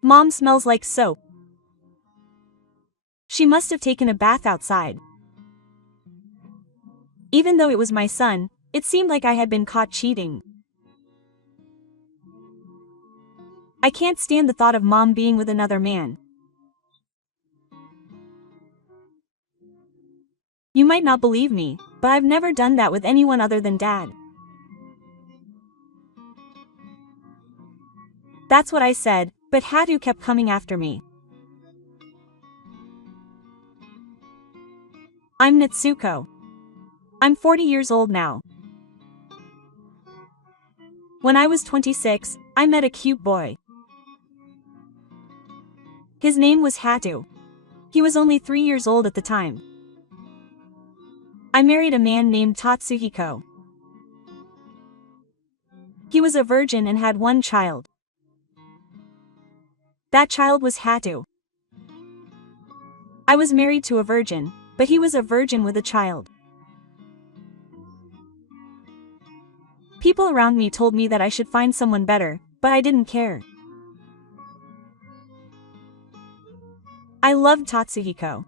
Mom smells like soap. She must have taken a bath outside. Even though it was my son, it seemed like I had been caught cheating. I can't stand the thought of Mom being with another man. You might not believe me, but I've never done that with anyone other than Dad. That's what I said, but Hatu kept coming after me. I'm Natsuko. I'm 40 years old now. When I was 26, I met a cute boy. His name was Hatu. He was only 3 years old at the time. I married a man named Tatsuhiko. He was a virgin and had one child. That child was Hatu. I was married to a virgin, but he was a virgin with a child. People around me told me that I should find someone better, but I didn't care. I loved Tatsuhiko.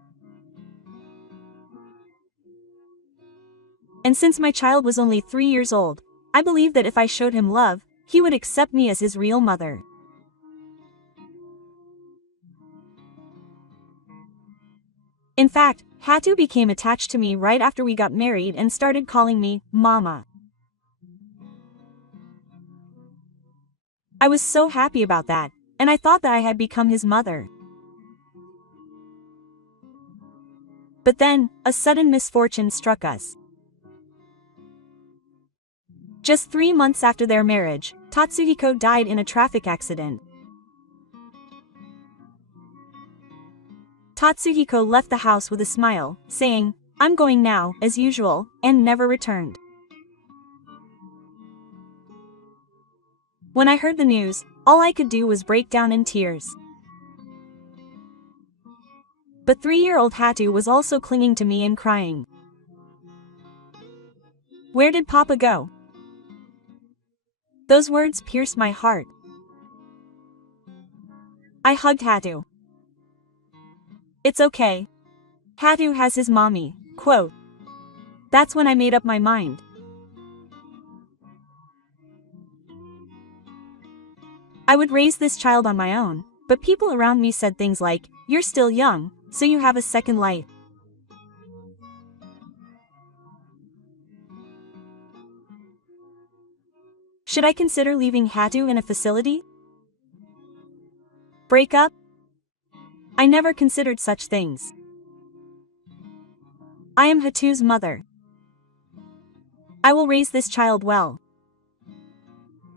And since my child was only 3 years old, I believed that if I showed him love, he would accept me as his real mother. In fact, Hatu became attached to me right after we got married and started calling me Mama. I was so happy about that, and I thought that I had become his mother. But then, a sudden misfortune struck us. Just 3 months after their marriage, Tatsuhiko died in a traffic accident. Tatsuhiko left the house with a smile, saying, "I'm going now, as usual," and never returned. When I heard the news, all I could do was break down in tears. But 3-year-old Hatu was also clinging to me and crying. "Where did Papa go?" Those words pierced my heart. I hugged Hatu. "It's okay. Hatu has his mommy." Quote. That's when I made up my mind. I would raise this child on my own, but people around me said things like, "You're still young, so you have a second life." Should I consider leaving Hatu in a facility? Break up? I never considered such things. I am Hatu's mother. I will raise this child well.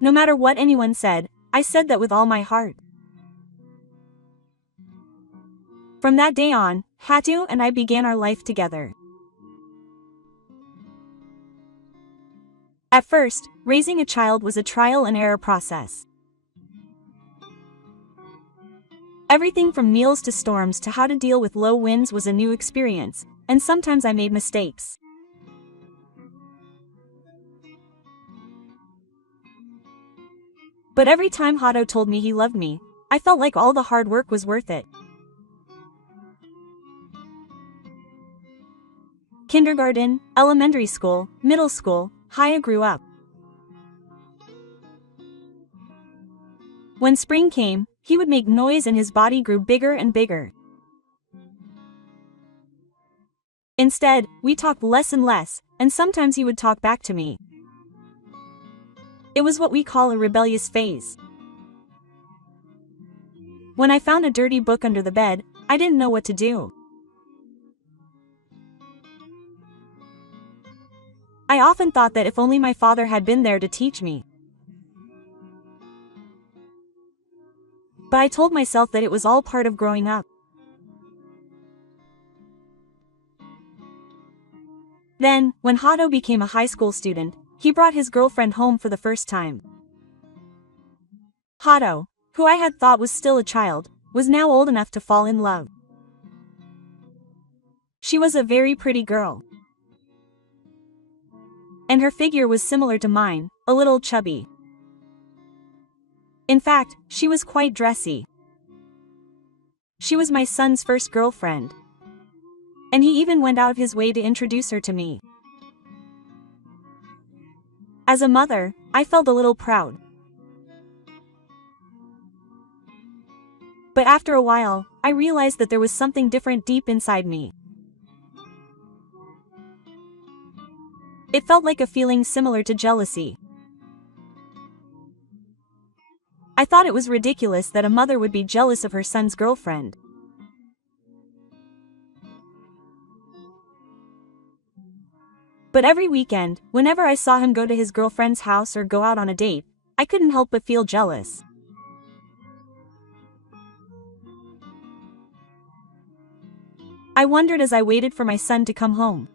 No matter what anyone said, I said that with all my heart. From that day on, Hatu and I began our life together. At first, raising a child was a trial and error process. Everything from meals to storms to how to deal with low winds was a new experience, and sometimes I made mistakes. But every time Hado told me he loved me, I felt like all the hard work was worth it. Kindergarten, elementary school, middle school, high I grew up. When spring came, he would make noise and his body grew bigger and bigger. Instead, we talked less and less, and sometimes he would talk back to me. It was what we call a rebellious phase. When I found a dirty book under the bed, I didn't know what to do. I often thought that if only my father had been there to teach me. But I told myself that it was all part of growing up. Then, when Hado became a high school student, he brought his girlfriend home for the first time. Hado, who I had thought was still a child, was now old enough to fall in love. She was a very pretty girl. And her figure was similar to mine, a little chubby. In fact, she was quite dressy. She was my son's first girlfriend. And he even went out of his way to introduce her to me. As a mother, I felt a little proud. But after a while, I realized that there was something different deep inside me. It felt like a feeling similar to jealousy. I thought it was ridiculous that a mother would be jealous of her son's girlfriend. But every weekend, whenever I saw him go to his girlfriend's house or go out on a date, I couldn't help but feel jealous. I wondered as I waited for my son to come home.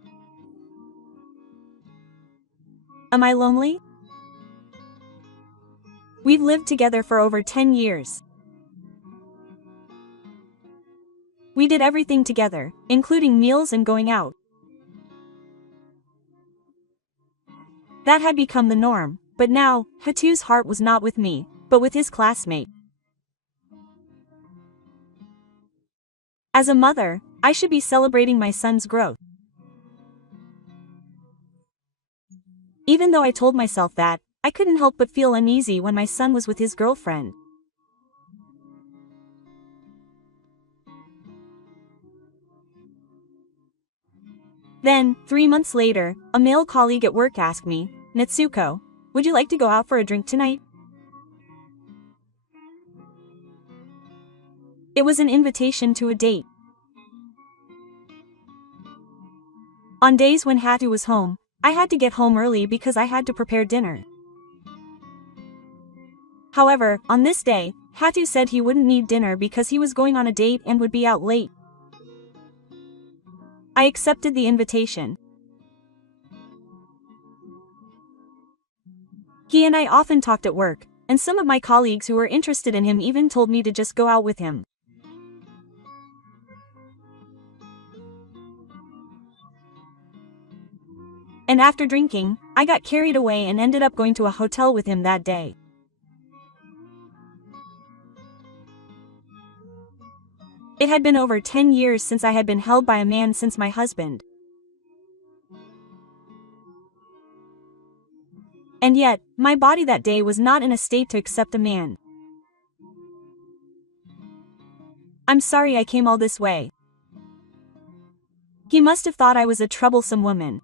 Am I lonely? We've lived together for over 10 years. We did everything together, including meals and going out. That had become the norm, but now, Hatu's heart was not with me, but with his classmate. As a mother, I should be celebrating my son's growth. Even though I told myself that, I couldn't help but feel uneasy when my son was with his girlfriend. Then, 3 months later, a male colleague at work asked me, "Natsuko, would you like to go out for a drink tonight?" It was an invitation to a date. On days when Hatu was home, I had to get home early because I had to prepare dinner. However, on this day, Hatu said he wouldn't need dinner because he was going on a date and would be out late. I accepted the invitation. He and I often talked at work, and some of my colleagues who were interested in him even told me to just go out with him. And after drinking, I got carried away and ended up going to a hotel with him that day. It had been over 10 years since I had been held by a man since my husband. And yet, my body that day was not in a state to accept a man. I'm sorry I came all this way. He must have thought I was a troublesome woman.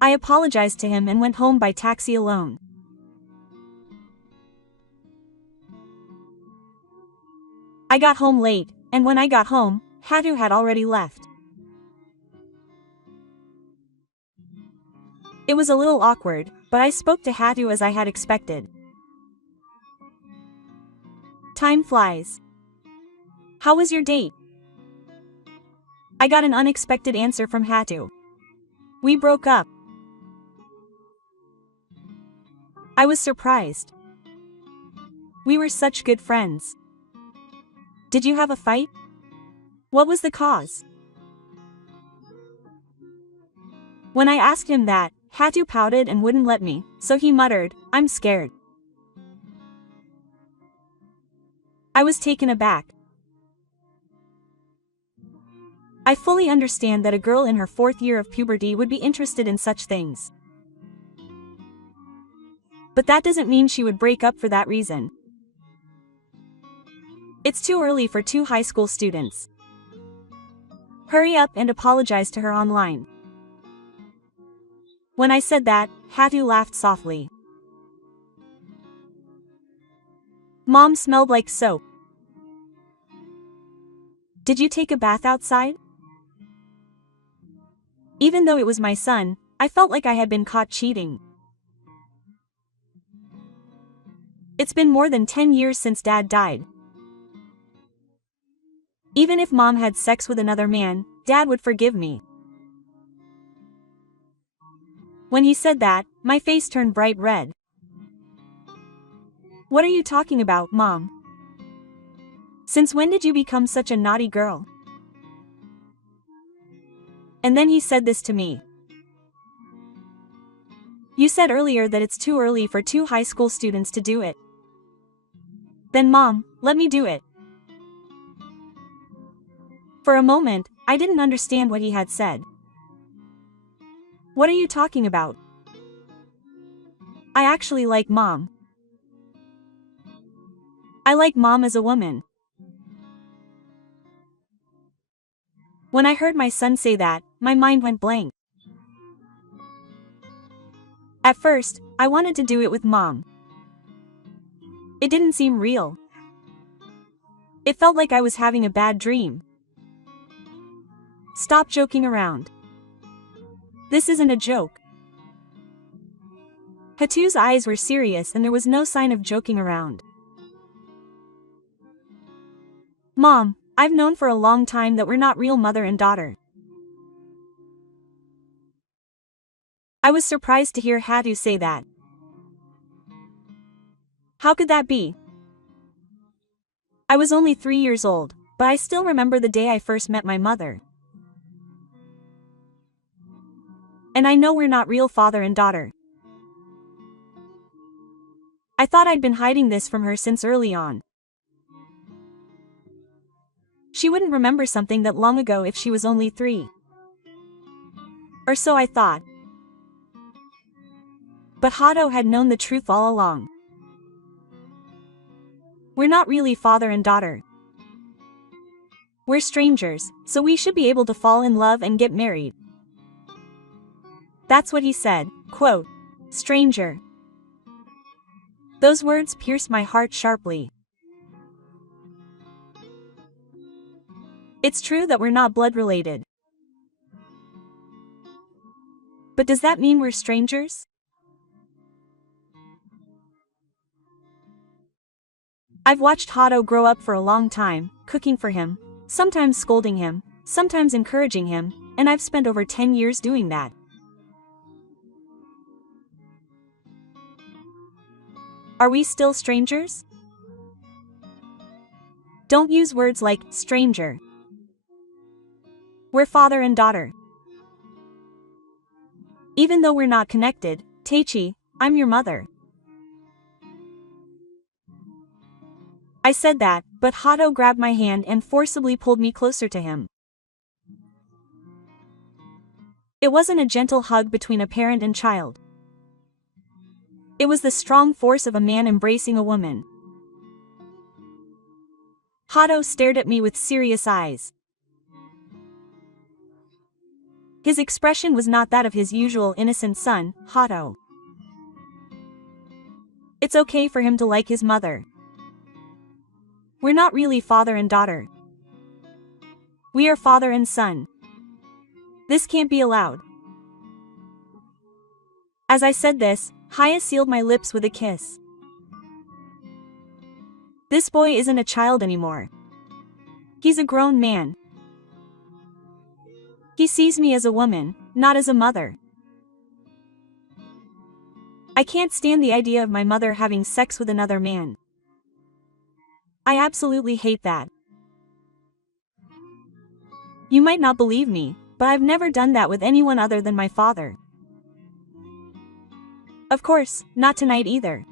I apologized to him and went home by taxi alone. I got home late, and when I got home, Hatu had already left. It was a little awkward, but I spoke to Hatu as I had expected. Time flies. How was your date? I got an unexpected answer from Hatu. We broke up. I was surprised. We were such good friends. Did you have a fight? What was the cause? When I asked him that, Hatu pouted and wouldn't let me, so he muttered, "I'm scared." I was taken aback. I fully understand that a girl in her 4th year of puberty would be interested in such things. But that doesn't mean she would break up for that reason. It's too early for 2 high school students. Hurry up and apologize to her online. When I said that, Hatu laughed softly. Mom smelled like soap. Did you take a bath outside? Even though it was my son, I felt like I had been caught cheating. It's been more than 10 years since Dad died. Even if Mom had sex with another man, Dad would forgive me. When he said that, my face turned bright red. What are you talking about, Mom? Since when did you become such a naughty girl? And then he said this to me. You said earlier that it's too early for 2 high school students to do it. Then Mom, let me do it. For a moment, I didn't understand what he had said. What are you talking about? I actually like Mom. I like Mom as a woman. When I heard my son say that, my mind went blank. At first, I wanted to do it with Mom. It didn't seem real. It felt like I was having a bad dream. Stop joking around. This isn't a joke. Hatu's eyes were serious and there was no sign of joking around. Mom, I've known for a long time that we're not real mother and daughter. I was surprised to hear Hatu say that. How could that be? I was only 3 years old, but I still remember the day I first met my mother. And I know we're not real father and daughter. I thought I'd been hiding this from her since early on. She wouldn't remember something that long ago if she was only 3. Or so I thought. But Hatu had known the truth all along. We're not really father and daughter. We're strangers, so we should be able to fall in love and get married. That's what he said, quote, stranger. Those words pierced my heart sharply. It's true that we're not blood related. But does that mean we're strangers? I've watched Hatu grow up for a long time, cooking for him, sometimes scolding him, sometimes encouraging him, and I've spent over 10 years doing that. Are we still strangers? Don't use words like stranger. We're father and daughter. Even though we're not connected, Teichi, I'm your mother. I said that, but Hatu grabbed my hand and forcibly pulled me closer to him. It wasn't a gentle hug between a parent and child. It was the strong force of a man embracing a woman. Hatu stared at me with serious eyes. His expression was not that of his usual innocent son, Hatu. It's okay for him to like his mother. We're not really father and daughter. We are father and son. This can't be allowed. As I said this, Haya sealed my lips with a kiss. This boy isn't a child anymore. He's a grown man. He sees me as a woman, not as a mother. I can't stand the idea of my mother having sex with another man. I absolutely hate that. You might not believe me, but I've never done that with anyone other than my father. Of course, not tonight either.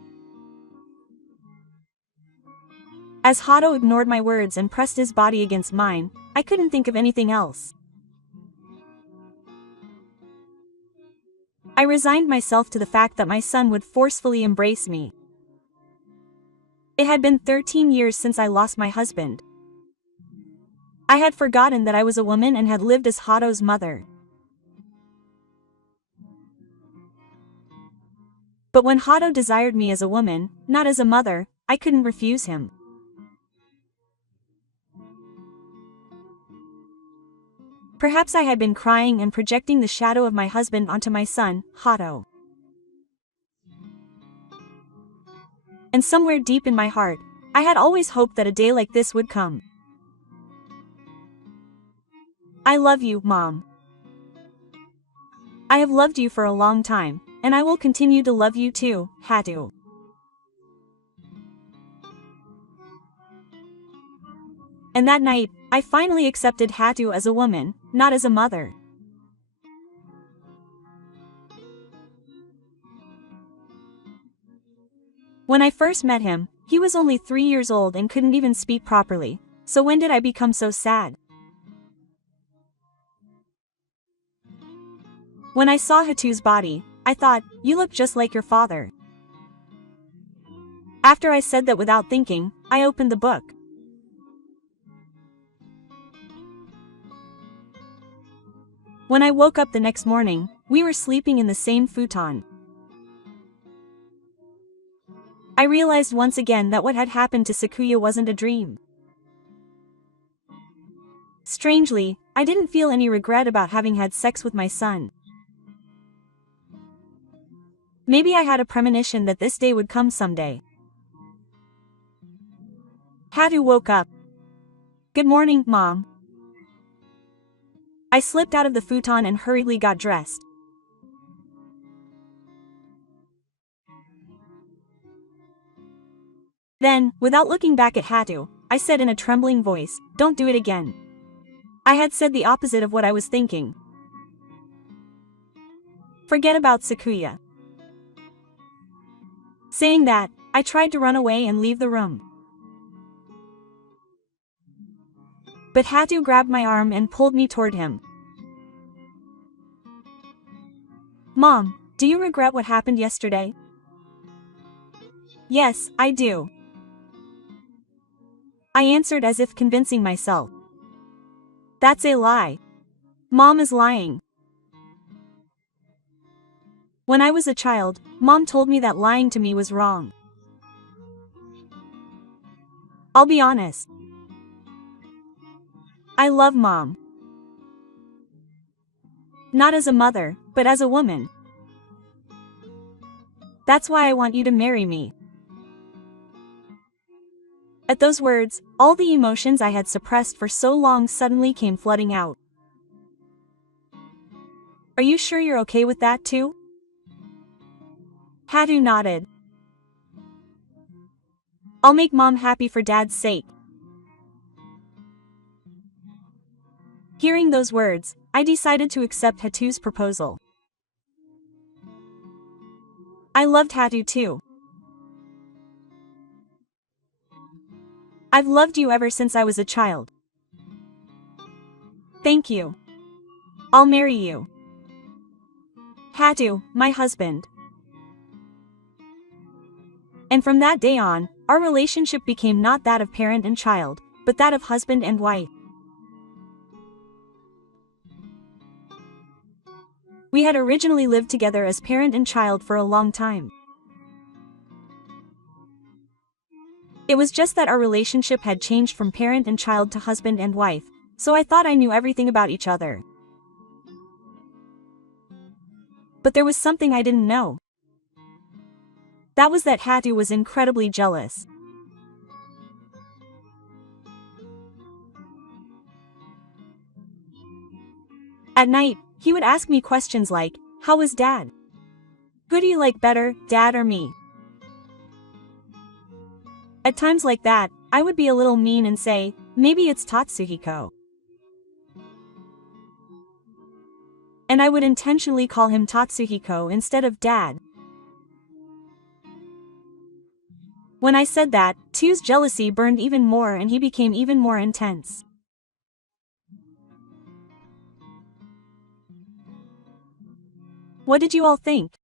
As Hatu ignored my words and pressed his body against mine, I couldn't think of anything else. I resigned myself to the fact that my son would forcefully embrace me. It had been 13 years since I lost my husband. I had forgotten that I was a woman and had lived as Hatu's mother. But when Hatu desired me as a woman, not as a mother, I couldn't refuse him. Perhaps I had been crying and projecting the shadow of my husband onto my son, Hatu. And somewhere deep in my heart, I had always hoped that a day like this would come. I love you, Mom. I have loved you for a long time, and I will continue to love you too, Hatu. And that night, I finally accepted Hatu as a woman, not as a mother. When I first met him, he was only 3 years old and couldn't even speak properly, so when did I become so sad? When I saw Hatu's body, I thought, "You look just like your father." After I said that without thinking, I opened the book. When I woke up the next morning, we were sleeping in the same futon. I realized once again that what had happened to Sakuya wasn't a dream. Strangely, I didn't feel any regret about having had sex with my son. Maybe I had a premonition that this day would come someday. Hatu woke up. "Good morning, Mom." I slipped out of the futon and hurriedly got dressed. Then, without looking back at Hatu, I said in a trembling voice, "Don't do it again." I had said the opposite of what I was thinking. Forget about Sakuya. Saying that, I tried to run away and leave the room. But Hatu grabbed my arm and pulled me toward him. "Mom, do you regret what happened yesterday?" "Yes, I do," I answered as if convincing myself. "That's a lie. Mom is lying." When I was a child, Mom told me that lying to me was wrong. I'll be honest. I love Mom. Not as a mother, but as a woman. That's why I want you to marry me. At those words, all the emotions I had suppressed for so long suddenly came flooding out. "Are you sure you're okay with that too?" Hatu nodded. "I'll make Mom happy for Dad's sake." Hearing those words, I decided to accept Hatu's proposal. I loved Hatu too. "I've loved you ever since I was a child." "Thank you. I'll marry you. Hatu, my husband." And from that day on, our relationship became not that of parent and child, but that of husband and wife. We had originally lived together as parent and child for a long time. It was just that our relationship had changed from parent and child to husband and wife, so I thought I knew everything about each other. But there was something I didn't know. That was that Hatu was incredibly jealous. At night, he would ask me questions like, "How was Dad? Who do you like better, Dad or me?" At times like that, I would be a little mean and say, "Maybe it's Tatsuhiko." And I would intentionally call him Tatsuhiko instead of Dad. When I said that, Tu's jealousy burned even more and he became even more intense. What did you all think?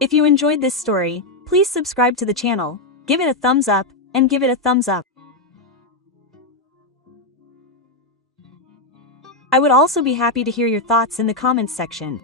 If you enjoyed this story, please subscribe to the channel, give it a thumbs up, and give it a thumbs up. I would also be happy to hear your thoughts in the comments section.